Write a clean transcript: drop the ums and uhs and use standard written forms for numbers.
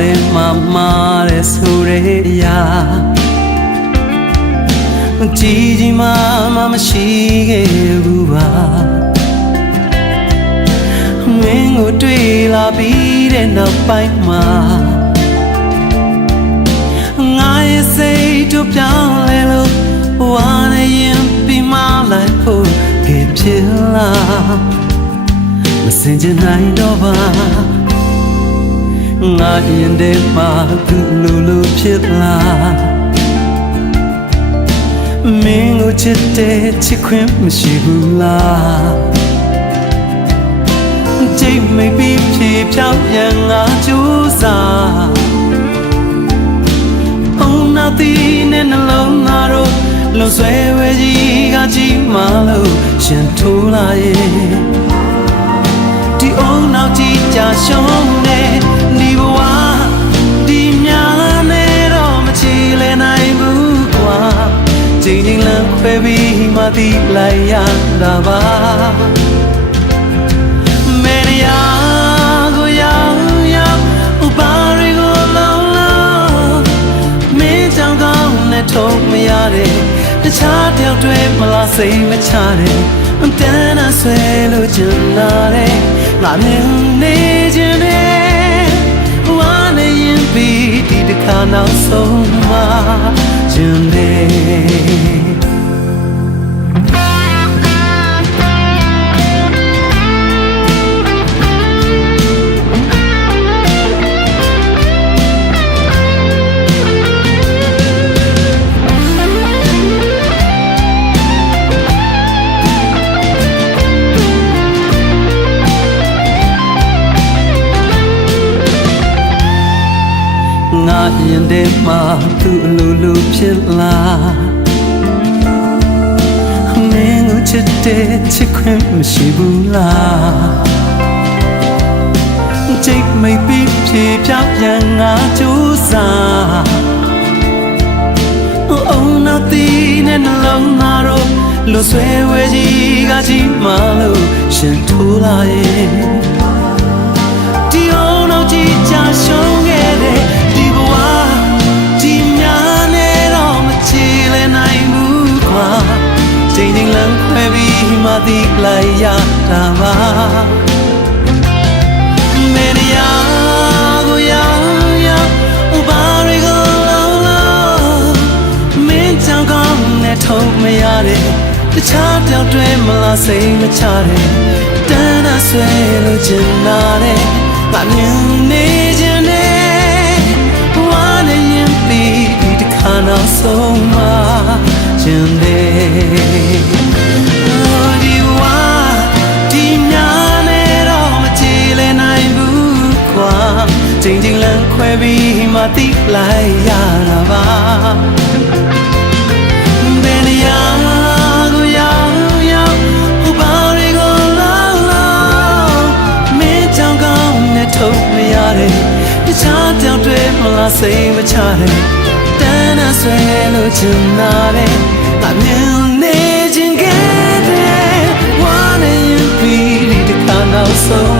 တယ်မှားတယ်ဆိုရကြည်ကြီးမှမရှိခဲ့ဘူးပါမင်းကိုတွေ့လာပြီးတဲ့နောက်ပိုင်းမှာငါရဲ့စိတ်တို့ပြောင်းလဲလို့ဝါနေရင်ပြီးမှလိုက်ဖို့ဖြစ်လာမစင်ချင်နိုင်တော့ပါငါရင်ထဲမှာသူလိုဖြစ်လာမင်းကိုချစ်တဲ့ချစ်ခွင့်မရှိဘူးလားကြိတ်မိပြီးဖြေဖြောင်းရန်ငါကြိုးစားအုံနောက်တီးနဲ့နှလုံးသားတို့လုံဆွဲဝဲကြီးကကြီးမှလို့ရှင်ထိုးလာရဲ့ဒီအုံနောက်ကြီးကြရှုံးနေဒီဘဝဒီများနဲ့တော့မချီလဲနိုင်ဘူးကွာချိန်ချင်းလမ်းခွဲပြီးမှသိလိုက်ရတာပါမေရယာကိုရောက်ရောက်ဥပါရီကိုလုံးလုံးမင်းကြောင့်ကောင်းနဲ့ထုံးမရတဲ့တခြားတယောက်တွေမလားစိတ်မချတဲ့အတန်းနဲ့ဆွဲလို့ချင်လာတဲ့ငါမြင်နေခြင်းနဲ့ဝါနေရင်ပြီးဒီတစ်ခါနောက်ဆုံးမှခြင်းနဲ့ငါရင်ထဲမှာသူ့လိုဖြစ်လာမင်းကိုချစ်တဲ့ချစ်ခွင့်မရှိဘူးလားကြိတ်မိတ်ပြီးဖြေဖြောင်းရန်ငါကြိုးစားအုံနောက်တီးနဲ့နှလုံးသားတို့လူဆွဲဝဲကြီးကကြီးမှလို့ရှင်ထိုးလာရဲ့ဒီအုံနောက်ကြီးချရှုံးခဲ့တဲ့ချိန်ချင်းလမ်းခွဲပြီးမှသိလိုက်ရတာပါမေရယာကိုရောက်ရောက်ဥပါရီကိုလုံးလုံးမင်းကြောင့်ကောင်းနဲ့ထုံးမရတဲ့တခြားတယောက်တွေမလားစိတ်မချတဲ့တန်းနဲ့ဆွဲလို့ချင်လာတဲ့ငါမြင်နေခြင်းနဲ့ဝါနေရင်ပြီးဒီတစ်ခါနောက်ဆုံးမှခြင်းနဲ့ချိန်ချင်းလမ်းခွဲပြီးမှသိလိုက်ရတာပါဘယ်နေရာကိုရောက်ရောက်ဥပါရီကိုလောက်လောက်မင်းကြောင့်ကောင်းနဲ့ထုံးမရတဲ့တခြားတယောက်တွေမလားစိတ်မချတဲ့တန်းနဲ့ဆွဲလို့ချင်လာတဲ့ငါမြင်နေခြင်းကဲတဲ့ဝါနေရင်ပြီးဒီတစ်ခါနောက်ဆုံး